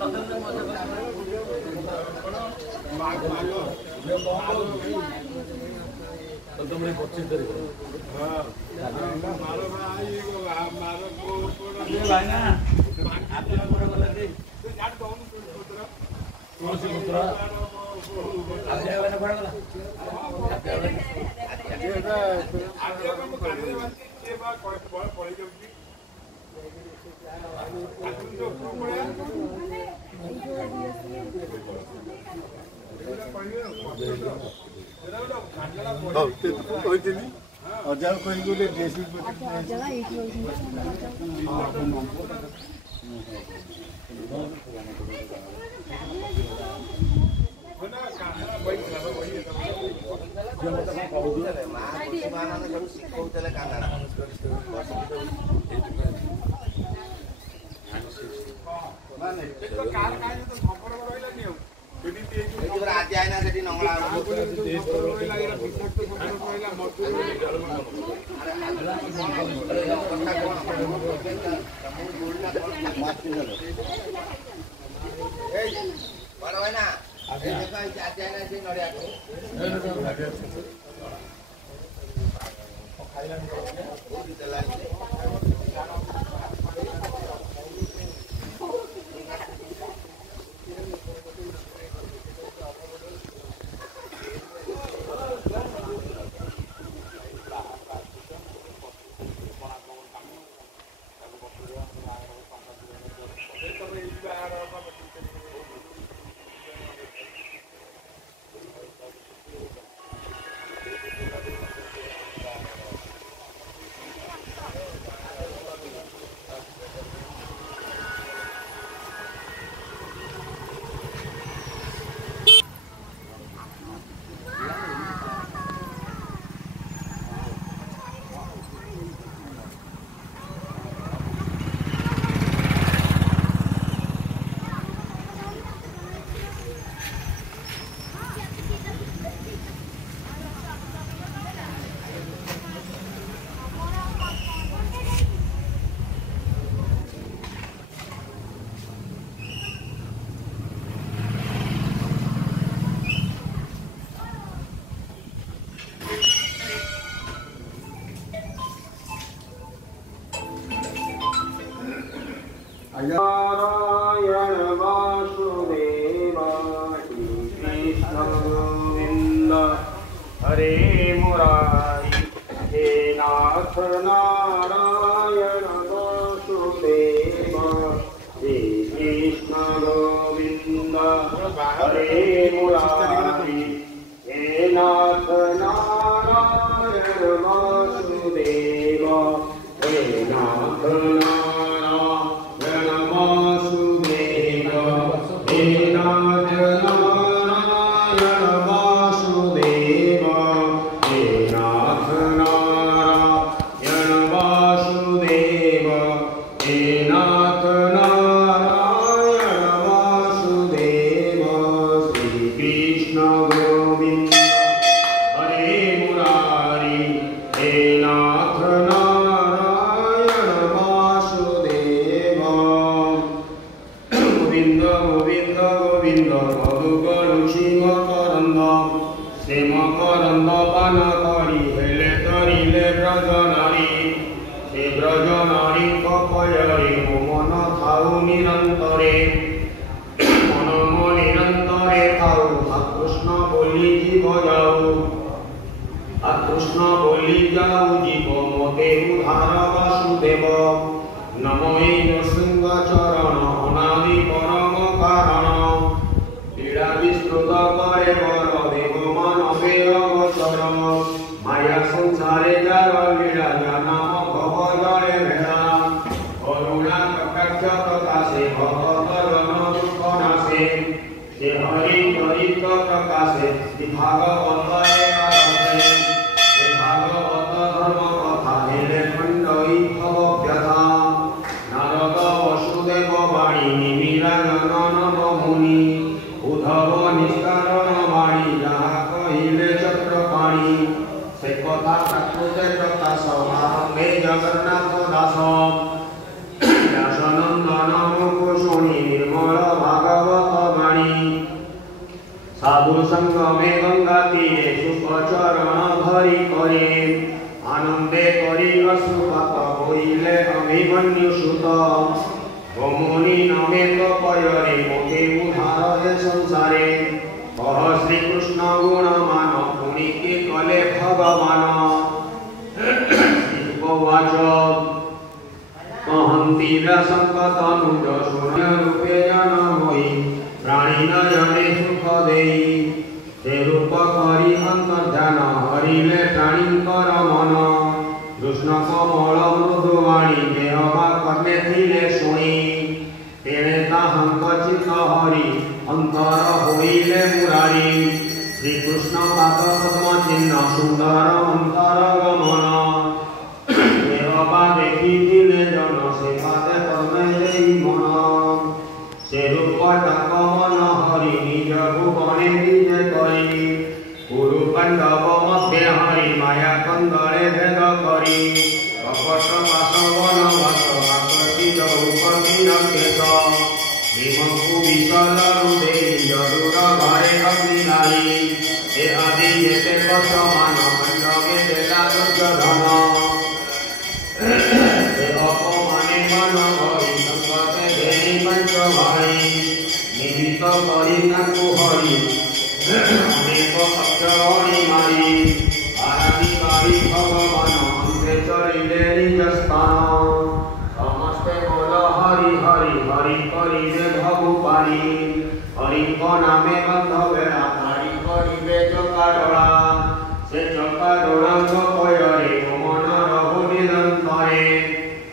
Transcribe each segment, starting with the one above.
तो तुमने 25 तारीख हां मारो भाई को मारो को भाई ना आप लोग बोला दे काट दो पुत्र कौन से पुत्र आप जाओ ना पड़ा बोला आप जाओ आप लोग को काट दे बंद ये बात पड़ी जाऊगी आप जो पड़ा हजार कोई गोटे देसी आज आएना सेठी नंगला बड़ा भाई ना आज आएना से नड़िया को नारायण वासुदेव कृष्ण गोविंद हरे मुरारी हे नाथ नारायण वासुदेव हे कृष्ण गोविंद हरे मुरारी हे नाथ नारायण वासुदेव हे नाथ जगन्नाथ दास निर्मल अभिमन्युसुत भमुनि नमेन्द्र पयरे मोहे उधार संसारे कह श्रीकृष्ण गुणमान पुनि के कले भगवान उवाच कहन्ति व्यासंकतनुज शून्यरूपे जनमयि प्राणिनयने सुख देई से रूप करि अंतर्ध्यान हरिले प्राणींकर मन कृष्ण कमल मृदुवाणी देहवा कर्णे थिले शुणी तेणे ताहंकचित हरि अंतर होइले मुरारी श्रीकृष्ण पाद पद्म चिन्ह सुंदर अंतर गमन देहवा देखिथिले जन से पादे कर्मे देई मन से रूप ताक मन हरि निज भुवने निजे करी गुरु पांडव मध्य हरि माया कंदले भेद करी कपट वासवन वास आकृति उपति केश भीमकु विशलरु देई जरुर घरे अग्नि लाई ए आदि जेते कसमान पांडवे देला दुर्योधन ए अपमाने मन हरि संकटे घेरी पंच भाई निमित्त करी ताकु हरि अनेक अक्षरणी मारी आराधिकारी भगवान अंधे चलिले निज स्थान समस्ते बोल हरि हरि हरि करिबे भगु पारी हरि को नामे बंध बेड़ा पारी करिबे चकाडोला से चकाडोला पयरे मन रहु निरंतरे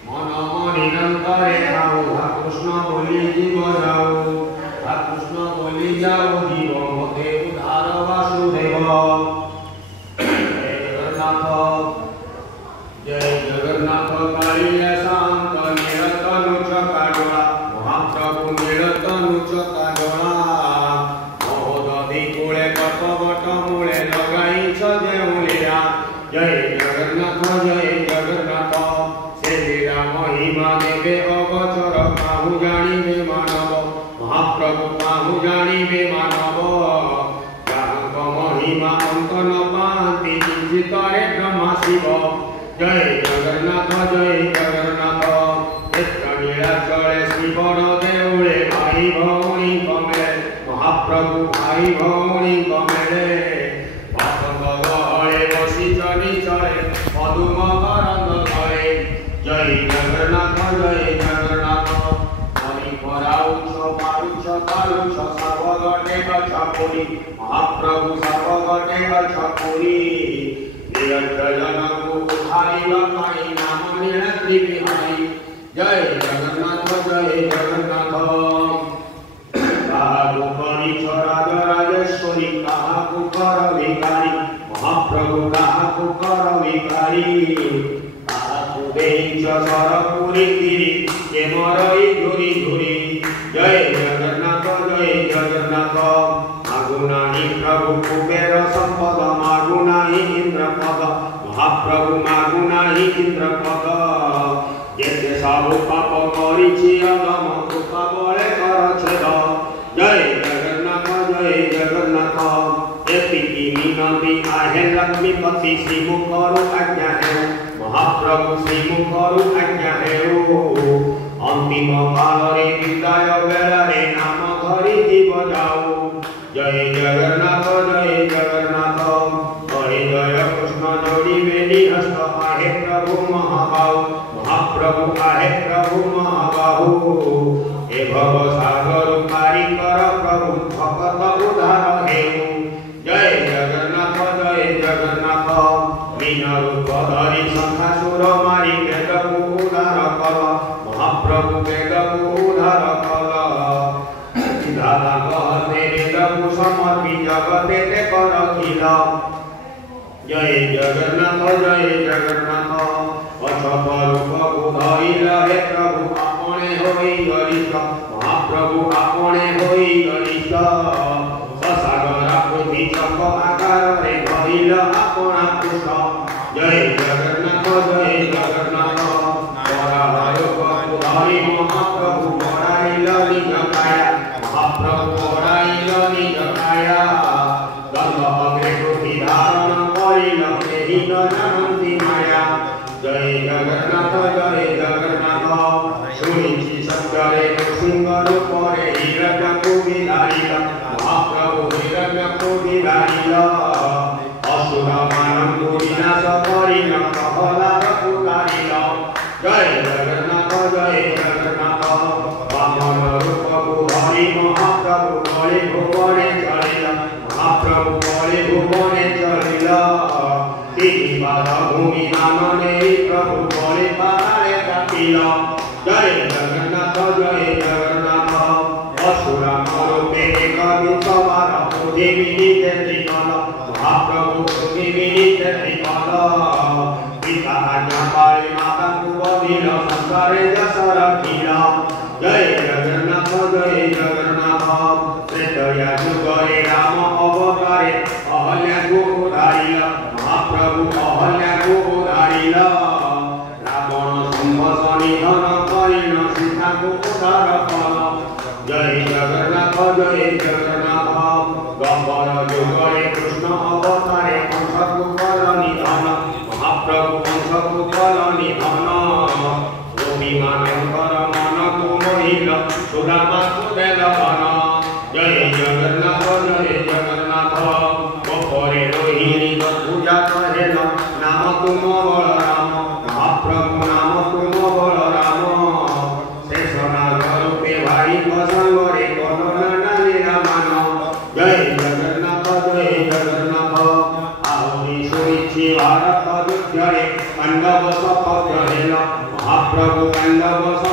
मन निरंतरे आओ कृष्ण बोली जीव जाओ कृष्ण बोली जाओ जीव मते उद्धार वासुदेव जय जगन्नाथ कालिया शांत निरतनु चकाडोला महाप्रभु निरतनु चकाडोला महोदधि कूले कपवट मूले लगाईछ जेउलिया जय जगन्नाथ से लीला महिमा देवे अगोचर काहू जानिबे मानव महाप्रभु काहू जानिबे मानव जाहंक महिमा अंत न पांति चिंतितरे ब्रह्मा शिव जय जगन्नाथ लीला चले शिवर देउले भाई भौणी कमेले महाप्रभु भाई भौणी कमेले भक्तगहळे बसी चली चले पदुम करंद करे जय जगन्नाथ हरि पराउछ पारुछ तारुछ सर्वगटे गच्छपुरी महाप्रभु सर्वगटे गच्छपुरी निरंजनकु उठाई लखाई नाम निरंजन बिहारी जय जगन्नाथ काहु करी राज राजेश्वरी काहु कर भिखारी महाप्रभु काहु कर भिखारी काहु देइछ सरपुरी गिरी के मरई धुरी धुरी जय जगन्नाथ मागुनाही प्रभु कुबेर संपद मागुनाही इंद्र पद महाप्रभु मागुनाही इंद्र पद जेते सबु पाप करिछि अगम कृपा बळे कर छेद जय जगन्नाथ एतिकी मिनती आहे लक्ष्मीपति श्रीमुखरु आज्ञा हेउ महाप्रभु श्रीमुखरु आज्ञा हेउ अंतिम कालरे विदाय बेलारे नाम धरि जीव जाऊ जय जगन्नाथ हरे जय कृष्ण जोड़िबे निहस्त आहे प्रभु महाबाहु महाप्रभु आहे प्रभु महाबाहु हे भव सागर पारी कर प्रभु भक्त उद्धार हेउ जय जगन्नाथ मीन रूप धरि शंखासुर मारी वेदकु उद्धार कल महाप्रभु वेदकु उद्धार कल दादा कहते वेदकु समर्पि जगते ते कर खिल जय जगन्नाथ अछत रूपकु धरिल हे प्रभु आपणे होई गरिष्ठ महाप्रभु आपणे होई गरिष्ठ ससागर आकृति चक आकार रे धरिल आपणा कृष्ण जय जगन्नाथ पराभायकु धरि महाप्रभु पराइल निज काया महाप्रभु पराइल निज काया गंध अग्रे पृथ्वी धारण करिल एहि न जानन्ति माया जय जगन्नाथ ପରେ ହିରଣ୍ୟକୁ ବିଧାରିଲ ମହାପ୍ରଭୁ ହିରଣ୍ୟକୁ ବିଧାରିଲ असुर मानव विनाश करिल प्रहलादକୁ ତାରିଲ जय जगन्नाथ वामन रूपକୁ ଧରି ମହାପ୍ରଭୁ କଳି ଭୁବନେ ଚଳିଲ ମହାପ୍ରଭୁ କଳି ଭୁବନେ ଚଳିଲ ତିନି ପାଦ ଭୂମି ମାନ ନେଇ ପ୍ରଭୁ କଳି ପାହାଡ଼େ କାଟିଲ जय जगन्नाथ असुर रूपे ଏକ ବିଷବାର ପୃଥିବୀ ନିଜେ ତ୍ରିକଲ महाप्रभु पृथिवीते त्रिपद पिता आज्ञा पाळी माताଙ୍କୁ ବଧିଲ ସଂସାରେ ଯଶ ରଖିଲ जय जगन्नाथ त्रेतया ଯୁଗରେ ରାମ ଅବତାରେ ଅହଲ୍ୟାକୁ ଉଦ୍ଧାରିଲ महाप्रभु ଅହଲ୍ୟାକୁ ଉଦ୍ଧାରିଲ ରାବଣ ଶମ୍ଭସ ନିଧନ କରିଲ ସୀତାଙ୍କୁ ଉଦ୍ଧାର କଲ जय जगन्नाथ गबर युगरे कृष्ण अवतारे कंसको कल निधन महाप्रभु कंसको कल निधन रोगी मानकर मन को मोहिल सुदामा को देल धन जय जगन्नाथ गोपरे रोहिणी पूजा करेल नाम तुम बलराम महाप्रभु नाम तुम बलराम शेषनाग रूपे भाई संगरे जय जगन्नाथ आहुरी शोइछि भारत युद्धरे पांडव शपथ हेल महाप्रभु पांडव